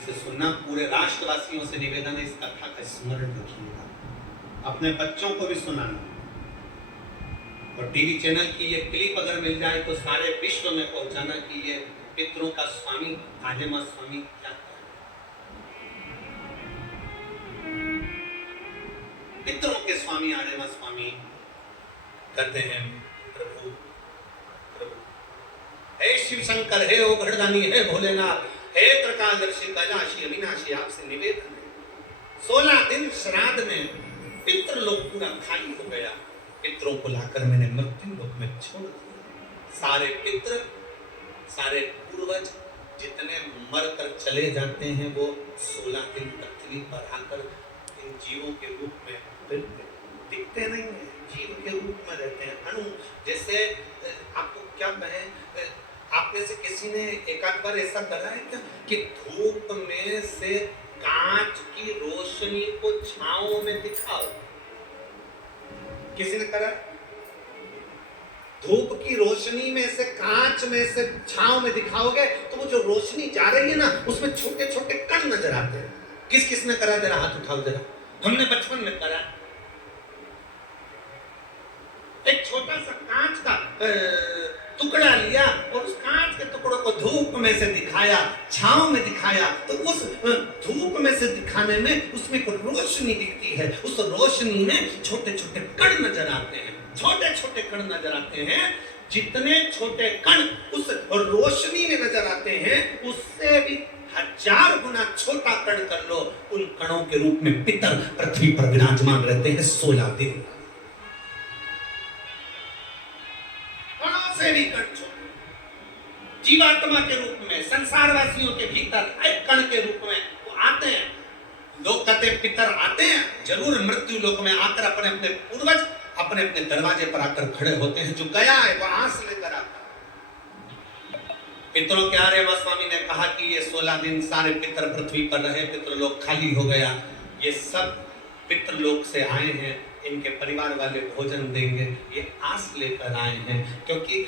इसे सुनना, पूरे राष्ट्रवासियों से निवेदन है, इस कथा का स्मरण रखिएगा, अपने बच्चों को भी सुनाना। और टीवी चैनल की ये क्लिप अगर मिल जाए तो सारे विश्व में पहुंचाना कि ये पितरों का स्वामी आर्यमा स्वामी क्या है। पितरों के स्वामी आर्यमा स्वामी कहते हैं प्रभु प्रभु, हे शिव शंकर, हे ओघड़दानी, हे भोलेनाथ, हे त्रिकालदर्शी कैलाशी अविनाशी, आपसे निवेदन है 16 दिन श्राद्ध में पितृ लोक पूरा खाली हो गया। पितरों को लाकर मैंने मृत्यु लोक में छोड़ दिया। सारे पितृ, सारे पूर्वज जितने मरकर चले जाते हैं वो 16 दिन पृथ्वी पर आकर इन जीवों के रूप में दिखते नहीं है, जीव के रूप में रहते हैं। अणु जैसे आपको क्या कहें, आप में से किसी ने एक आध बार ऐसा करा है क्या कि धूप में से कांच की रोशनी को छांव में दिखाओ? किसी ने करा? धूप की रोशनी में से कांच में से छांव में दिखाओगे तो वो जो रोशनी जा रही है ना, उसमें छोटे छोटे कण नजर आते हैं। किस किस ने करा? जरा हाथ उठाओ जरा। हमने बचपन में करा। एक छोटा सा कांच का टुकड़ा लिया और उस कांच के टुकड़ों को धूप में से दिखाया, छांव में दिखाया, तो उस धूप में से दिखाने में उसमें एक रोशनी दिखती है। उस रोशनी में छोटे छोटे कण नजर आते हैं, छोटे छोटे कण नजर आते हैं। जितने छोटे कण उस रोशनी में नजर आते हैं, उससे भी 1000 गुना छोटा कण कर लो, उन कणों के रूप में पितर पृथ्वी पर विराजमान रहते हैं 16 दिन। से भी कण छोटे, जीवात्मा के रूप में, संसारवासियों के भीतर एक कण के रूप में वो आते हैं। लोग कहते पितर आते हैं जरूर, मृत्यु लोक में आकर अपने अपने पूर्वज अपने अपने दरवाजे पर आकर खड़े होते हैं। जो गया है वो आस लेकर आता है। पितरों के आर्यमा स्वामी ने कहा कि ये 16 दिन सारे पितर पृथ्वी पर रहे, पितृलोक खाली हो गया। ये सब पितृलोक से आए हैं, इनके परिवार वाले भोजन देंगे, ये आस लेकर आए हैं। क्योंकि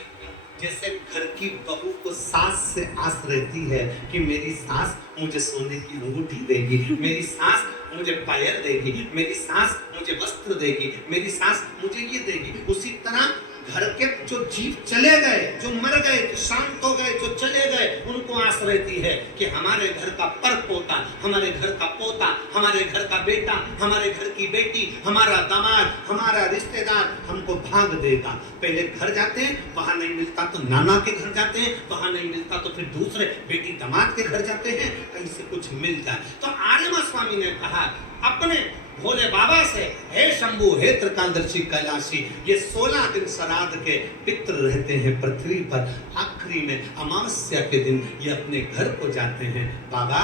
जैसे घर की बहू को सास से आस रहती है कि मेरी सास मुझे सोने की अंगूठी देगी, मेरी सास मुझे पायल देगी, मेरी सास मुझे वस्त्र देगी, मेरी सास मुझे ये देगी, उसी तरह घर के जो जीव चले गए, जो मर गए, जो शांत हो गए, जो चले गए, उनको आस रहती है कि हमारे घर का परपोता, हमारे घर का पोता, हमारे घर का बेटा, हमारे घर की बेटी, हमारा दामाद, हमारा रिश्तेदार हमको भाग देगा। पहले घर जाते हैं, वहां नहीं मिलता तो नाना के घर जाते हैं, वहां नहीं मिलता तो फिर दूसरे बेटी दामाद के घर जाते हैं, कहीं से कुछ मिल जाए। तो आर्यमा स्वामी ने कहा अपने भोले बाबा से, हे शंभु, हे त्रिकालदर्शी कैलाशी, ये 16 दिन श्राद्ध के पितृ रहते हैं पृथ्वी पर। आखिरी में अमावस्या के दिन ये अपने घर को जाते हैं। बाबा,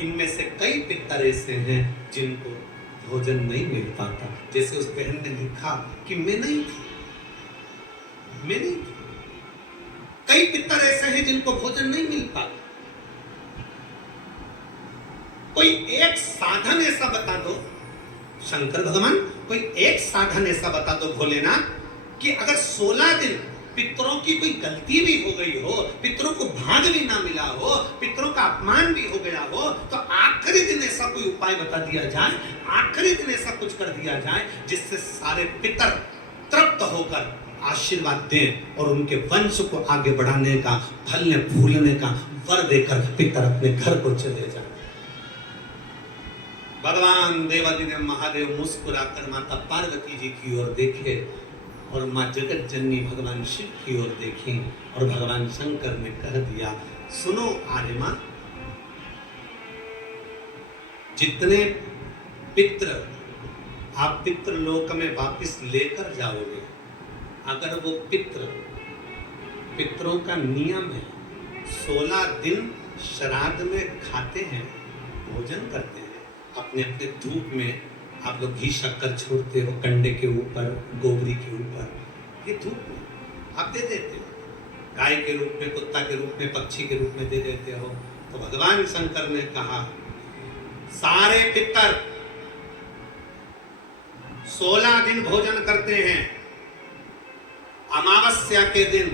इनमें से कई पितर ऐसे हैं जिनको भोजन नहीं मिल पाता। जैसे उस बहन ने लिखा कि मैं नहीं थी। कई पितर ऐसे हैं जिनको भोजन नहीं मिल पाता। कोई एक साधन ऐसा बता दो शंकर भगवान, कोई एक साधन ऐसा बता दो भोलेनाथ कि अगर 16 दिन पितरों की कोई गलती भी हो गई हो, पितरों को भाग भी ना मिला हो, पितरों का अपमान भी हो गया हो, तो आखिरी दिन ऐसा कोई उपाय बता दिया जाए, आखिरी दिन ऐसा कुछ कर दिया जाए जिससे सारे पितर तृप्त होकर आशीर्वाद दें और उनके वंश को आगे बढ़ाने का, फलने फूलने का वर देकर पितर अपने घर को चले जाए। भगवान देवादिदेव महादेव मुस्कुराकर माता पार्वती जी की ओर देखे और माँ जगत जननी भगवान शिव की ओर देखी और भगवान शंकर ने कह दिया, सुनो आर्यमा, जितने पितृ आप पितृलोक में वापस लेकर जाओगे, अगर वो पितरों का नियम है 16 दिन श्राद्ध में खाते हैं, भोजन करते हैं, अपने अपने धूप में आप लोग घी शक्कर छोड़ते हो, कंडे के ऊपर, गोबरी के ऊपर, ये धूप में आप दे देते हो, गाय के रूप में, कुत्ता के रूप में, पक्षी के रूप में दे देते हो। तो भगवान शंकर ने कहा सारे पितर 16 दिन भोजन करते हैं, अमावस्या के दिन